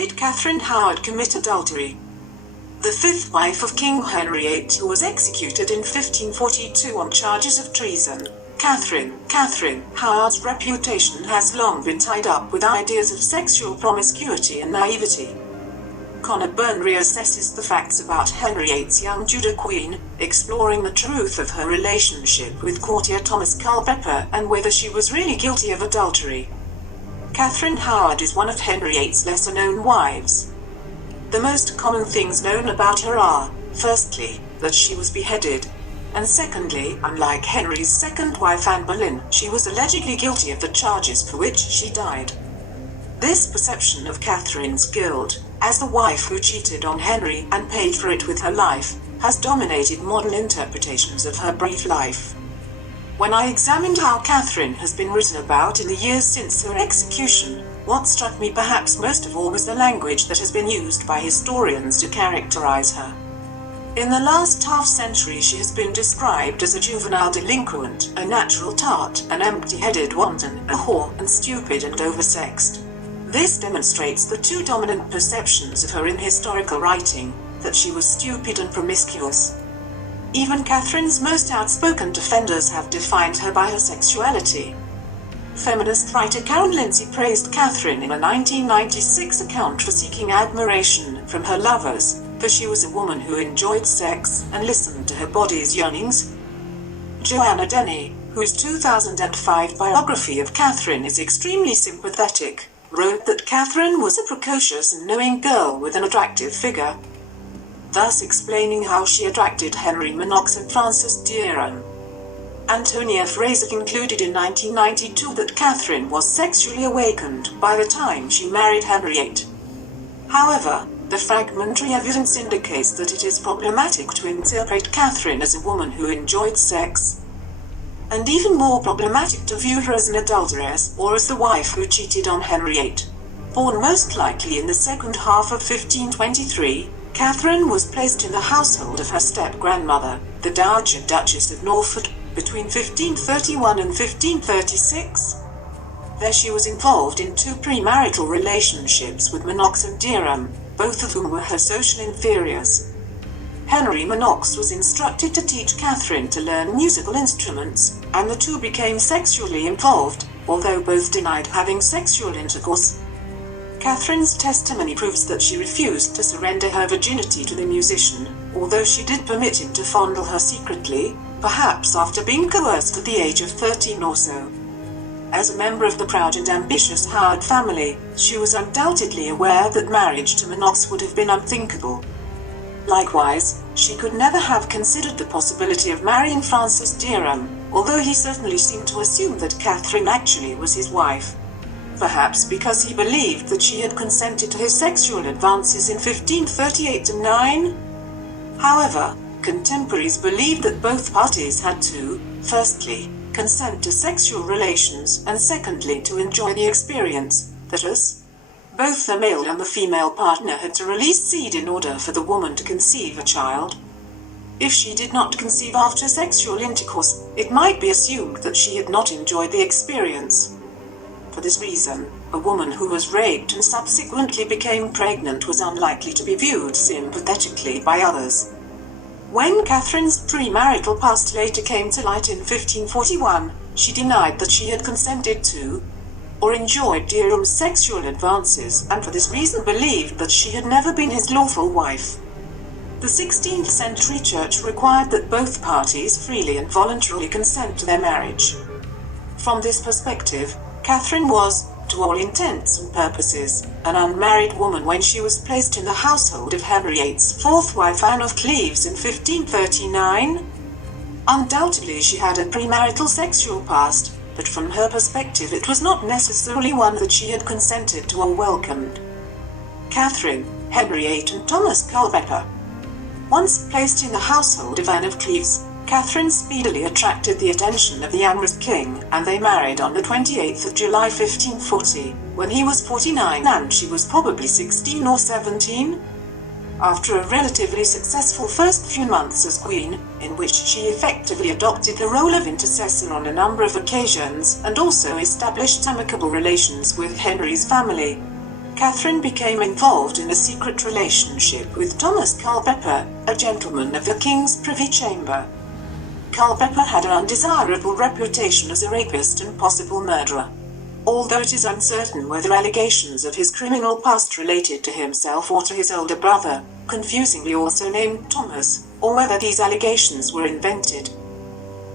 Did Catherine Howard commit adultery? The fifth wife of King Henry VIII, who was executed in 1542 on charges of treason, Catherine Howard's reputation has long been tied up with ideas of sexual promiscuity and naivety. Connor Byrne reassesses the facts about Henry VIII's young Tudor queen, exploring the truth of her relationship with courtier Thomas Culpeper and whether she was really guilty of adultery. Catherine Howard is one of Henry VIII's lesser-known wives. The most common things known about her are, firstly, that she was beheaded, and secondly, unlike Henry's second wife Anne Boleyn, she was allegedly guilty of the charges for which she died. This perception of Catherine's guilt, as the wife who cheated on Henry and paid for it with her life, has dominated modern interpretations of her brief life. When I examined how Catherine has been written about in the years since her execution, what struck me perhaps most of all was the language that has been used by historians to characterize her. In the last half-century she has been described as a juvenile delinquent, a natural tart, an empty-headed wanton, a whore, and stupid and oversexed. This demonstrates the two dominant perceptions of her in historical writing, that she was stupid and promiscuous. Even Catherine's most outspoken defenders have defined her by her sexuality. Feminist writer Karen Lindsay praised Catherine in a 1996 account for seeking admiration from her lovers, for she was a woman who enjoyed sex and listened to her body's yearnings. Joanna Denny, whose 2005 biography of Catherine is extremely sympathetic, wrote that Catherine was a precocious and knowing girl with an attractive figure, thus explaining how she attracted Henry Minox and Frances Dereham. Antonia Fraser concluded in 1992 that Catherine was sexually awakened by the time she married Henry VIII. However, the fragmentary evidence indicates that it is problematic to interpret Catherine as a woman who enjoyed sex, and even more problematic to view her as an adulteress or as the wife who cheated on Henry VIII. Born most likely in the second half of 1523, Catherine was placed in the household of her step-grandmother, the Dowager Duchess of Norfolk, between 1531 and 1536. There she was involved in two premarital relationships with Minox and Dereham, both of whom were her social inferiors. Henry Minox was instructed to teach Catherine to learn musical instruments, and the two became sexually involved, although both denied having sexual intercourse. Catherine's testimony proves that she refused to surrender her virginity to the musician, although she did permit him to fondle her secretly, perhaps after being coerced at the age of 13 or so. As a member of the proud and ambitious Howard family, she was undoubtedly aware that marriage to Minox would have been unthinkable. Likewise, she could never have considered the possibility of marrying Frances Dereham, although he certainly seemed to assume that Catherine actually was his wife. Perhaps because he believed that she had consented to his sexual advances in 1538-9. However, contemporaries believed that both parties had to, firstly, consent to sexual relations, and secondly to enjoy the experience, that is, both the male and the female partner had to release seed in order for the woman to conceive a child. If she did not conceive after sexual intercourse, it might be assumed that she had not enjoyed the experience. For this reason, a woman who was raped and subsequently became pregnant was unlikely to be viewed sympathetically by others. When Catherine's premarital past later came to light in 1541, she denied that she had consented to or enjoyed Dereham's sexual advances, and for this reason believed that she had never been his lawful wife. The 16th century church required that both parties freely and voluntarily consent to their marriage. From this perspective, Catherine was, to all intents and purposes, an unmarried woman when she was placed in the household of Henry VIII's fourth wife Anne of Cleves in 1539. Undoubtedly she had a premarital sexual past, but from her perspective it was not necessarily one that she had consented to or welcomed. Catherine, Henry VIII and Thomas Culpeper. Once placed in the household of Anne of Cleves, Catherine speedily attracted the attention of the amorous king, and they married on the 28th of July 1540, when he was 49 and she was probably 16 or 17. After a relatively successful first few months as queen, in which she effectively adopted the role of intercessor on a number of occasions and also established amicable relations with Henry's family, Catherine became involved in a secret relationship with Thomas Culpeper, a gentleman of the King's Privy Chamber. Culpeper had an undesirable reputation as a rapist and possible murderer. Although it is uncertain whether allegations of his criminal past related to himself or to his older brother, confusingly also named Thomas, or whether these allegations were invented.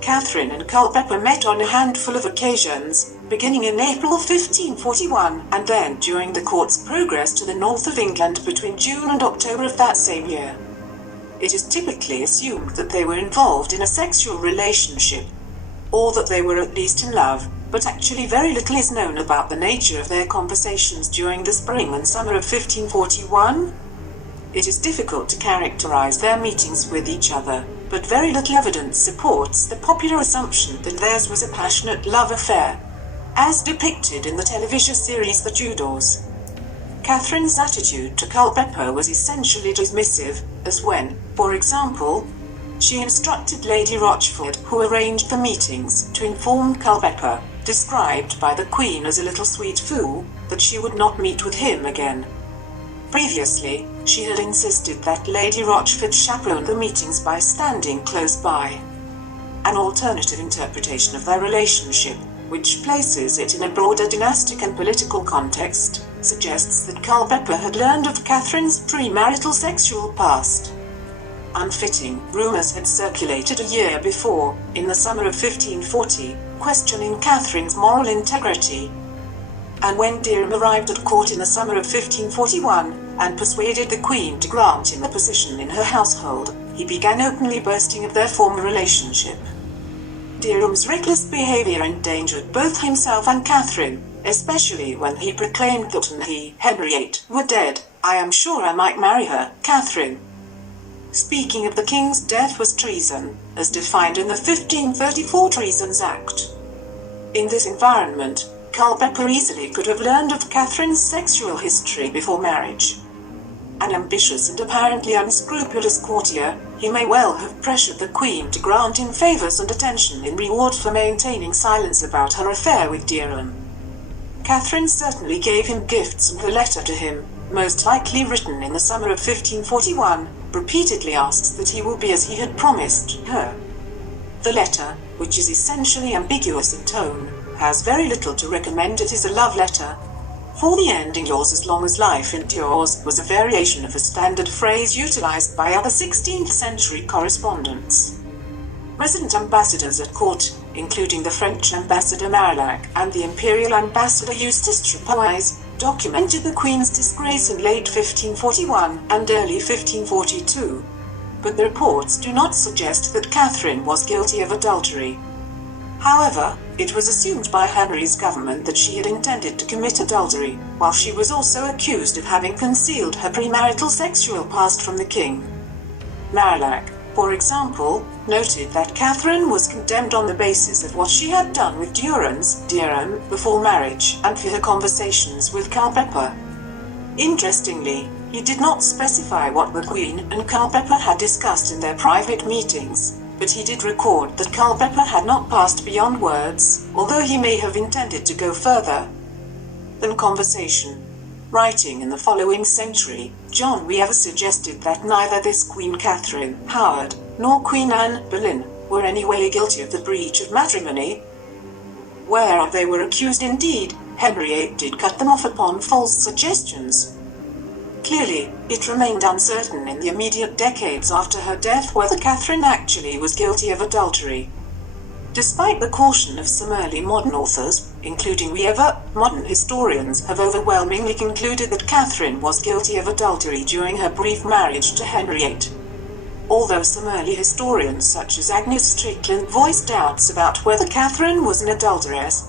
Catherine and Culpeper met on a handful of occasions, beginning in April of 1541, and then during the court's progress to the north of England between June and October of that same year. It is typically assumed that they were involved in a sexual relationship, or that they were at least in love, but actually very little is known about the nature of their conversations during the spring and summer of 1541. It is difficult to characterize their meetings with each other, but very little evidence supports the popular assumption that theirs was a passionate love affair, as depicted in the television series The Tudors. Catherine's attitude to Culpeper was essentially dismissive, as when, for example, she instructed Lady Rochford, who arranged the meetings, to inform Culpeper, described by the Queen as a little sweet fool, that she would not meet with him again. Previously, she had insisted that Lady Rochford chaperoned the meetings by standing close by. An alternative interpretation of their relationship, which places it in a broader dynastic and political context, suggests that Culpeper had learned of Catherine's premarital sexual past. Unfitting rumors had circulated a year before, in the summer of 1540, questioning Catherine's moral integrity. And when Derham arrived at court in the summer of 1541, and persuaded the Queen to grant him a position in her household, he began openly boasting of their former relationship. Derham's reckless behavior endangered both himself and Catherine, especially when he proclaimed that he, Henriette, were dead. "I am sure I might marry her, Catherine." Speaking of the king's death was treason, as defined in the 1534 Treasons Act. In this environment, Culpeper easily could have learned of Catherine's sexual history before marriage. An ambitious and apparently unscrupulous courtier, he may well have pressured the Queen to grant him favors and attention in reward for maintaining silence about her affair with Derham. Catherine certainly gave him gifts, and her letter to him, most likely written in the summer of 1541, repeatedly asks that he will be as he had promised her. The letter, which is essentially ambiguous in tone, has very little to recommend it is a love letter. For the ending "yours as long as life endures" was a variation of a standard phrase utilized by other 16th century correspondents. Resident ambassadors at court, including the French ambassador Marillac and the imperial ambassador Eustace Trepois, documented the Queen's disgrace in late 1541 and early 1542. But the reports do not suggest that Catherine was guilty of adultery. However, it was assumed by Henry's government that she had intended to commit adultery, while she was also accused of having concealed her premarital sexual past from the king. Marillac, for example, noted that Catherine was condemned on the basis of what she had done with Derham before marriage and for her conversations with Culpeper. Interestingly, he did not specify what the Queen and Culpeper had discussed in their private meetings, but he did record that Culpeper had not passed beyond words, although he may have intended to go further than conversation. Writing in the following century, John Weaver suggested that neither this Queen Catherine, Howard, nor Queen Anne Boleyn were anyway guilty of the breach of matrimony. Whereof they were accused indeed, Henriette did cut them off upon false suggestions. Clearly, it remained uncertain in the immediate decades after her death whether Catherine actually was guilty of adultery. Despite the caution of some early modern authors, including Weaver, modern historians have overwhelmingly concluded that Catherine was guilty of adultery during her brief marriage to Henriette. Although some early historians such as Agnes Strickland voiced doubts about whether Catherine was an adulteress,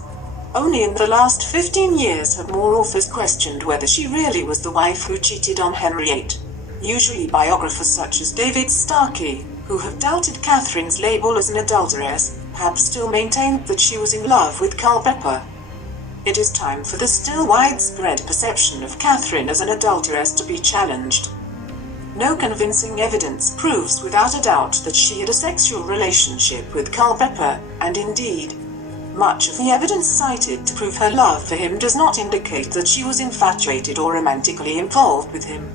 only in the last 15 years have more authors questioned whether she really was the wife who cheated on Henriette. Usually biographers such as David Starkey, who have doubted Catherine's label as an adulteress, have still maintained that she was in love with Culpeper. It is time for the still widespread perception of Catherine as an adulteress to be challenged. No convincing evidence proves without a doubt that she had a sexual relationship with Culpeper, and indeed, much of the evidence cited to prove her love for him does not indicate that she was infatuated or romantically involved with him.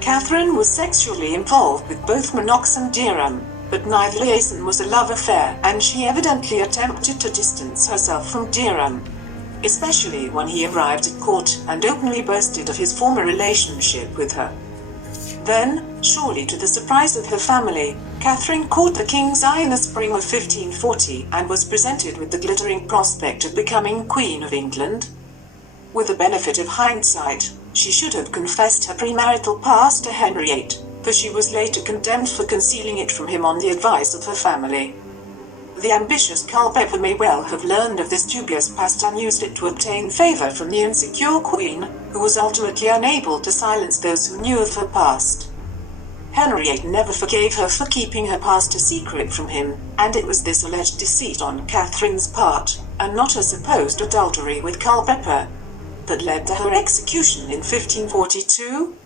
Catherine was sexually involved with both Minox and Derham, but neither liaison was a love affair, and she evidently attempted to distance herself from Derham, especially when he arrived at court and openly boasted of his former relationship with her. Then, surely to the surprise of her family, Catherine caught the king's eye in the spring of 1540 and was presented with the glittering prospect of becoming Queen of England. With the benefit of hindsight, she should have confessed her premarital past to Henry VIII, for she was later condemned for concealing it from him on the advice of her family. The ambitious Culpeper may well have learned of this dubious past and used it to obtain favor from the insecure queen, who was ultimately unable to silence those who knew of her past. Henry VIII never forgave her for keeping her past a secret from him, and it was this alleged deceit on Catherine's part, and not her supposed adultery with Culpeper, that led to her execution in 1542.